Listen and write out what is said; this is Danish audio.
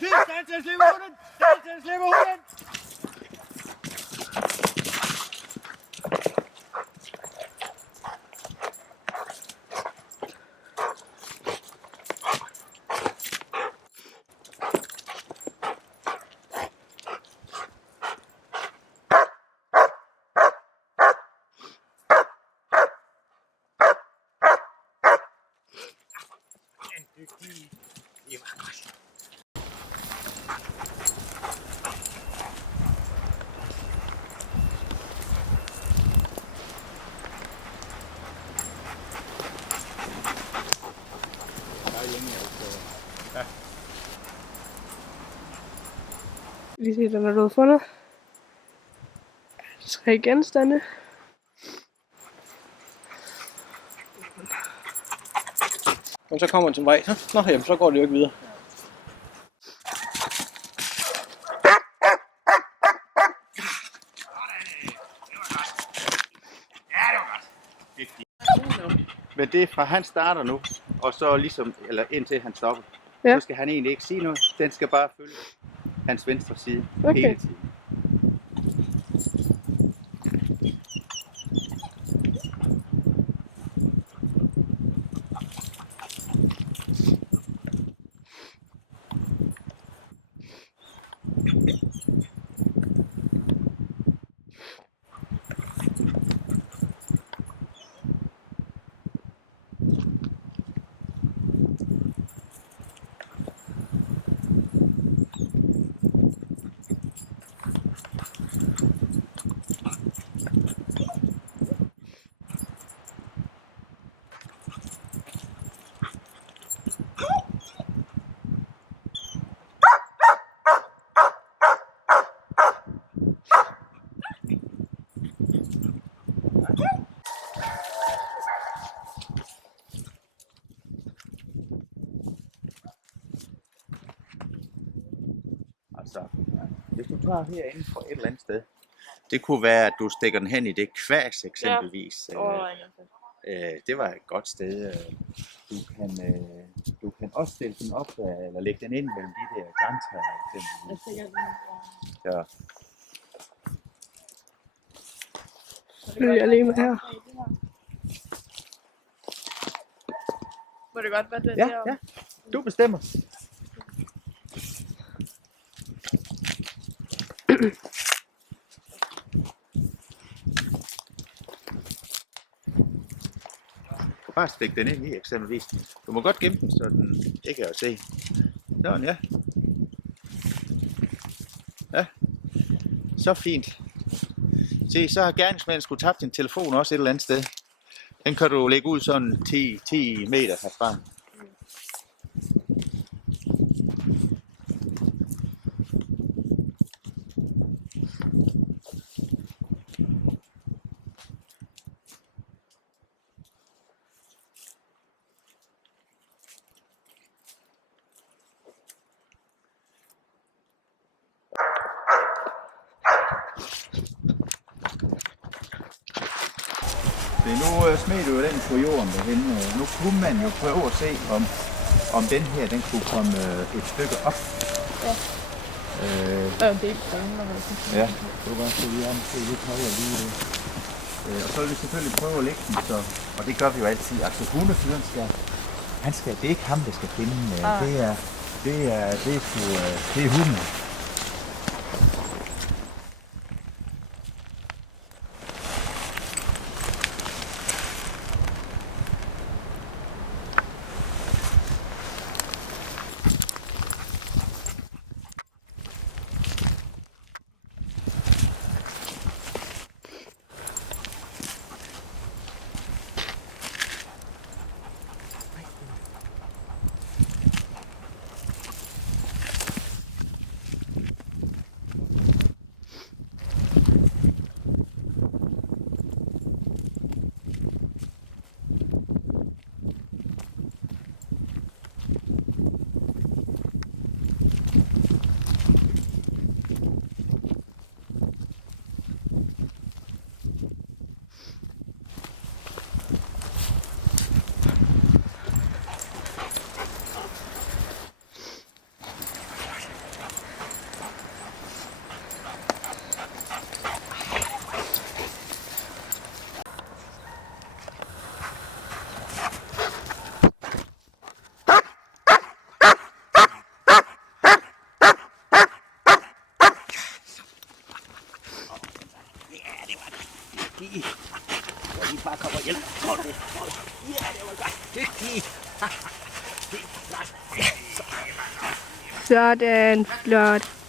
Politi! Stand til at slippe hunden! Stand til at slippe hunden! Lige se, den er blevet fundet. 3 genstande. Og så kommer den som vej. Nå, jamen, så går det jo ikke videre. Men det er fra han starter nu, og så ligesom, eller indtil han stopper. Ja. Så skal han egentlig ikke sige noget. Den skal bare følge hans venstre side Okay. hele tiden. Altså, hvis du tager herinde fra et eller andet sted, det kunne være, at du stikker den hen i det kvæs eksempelvis. Det var et godt sted. Du kan også stille den op, eller lægge den ind mellem de der grantræer eksempelvis. Ja. Så er jeg lige med her. Må det godt være den Ja, der? ja. Du bestemmer. Du kan bare stikke den ind i eksempelvis. Du må godt gemme den, så den ikke er at se. Sådan, ja. Ja. Så fint. Se, så har gerningsmanden skulle tabt din telefon også et eller andet sted. Den kan du lægge ud sådan 10 meter herfra. Nu smed du jo den på jorden derhen. Nu kunne man jo prøve at se, om den her den kunne komme et stykke op. Ja. Det er ikke Ja, det var bare så vi er måske lidt højere lige det. Og så vil vi selvfølgelig prøve at lægge den, så, og det gør vi jo altid. Altså hundefyren det er ikke ham, der skal finde. Det er hunden. dygtig. Hvor de bare kommer hjem. Hold det. Ja, det var godt. Dygtig. Sådan, flot.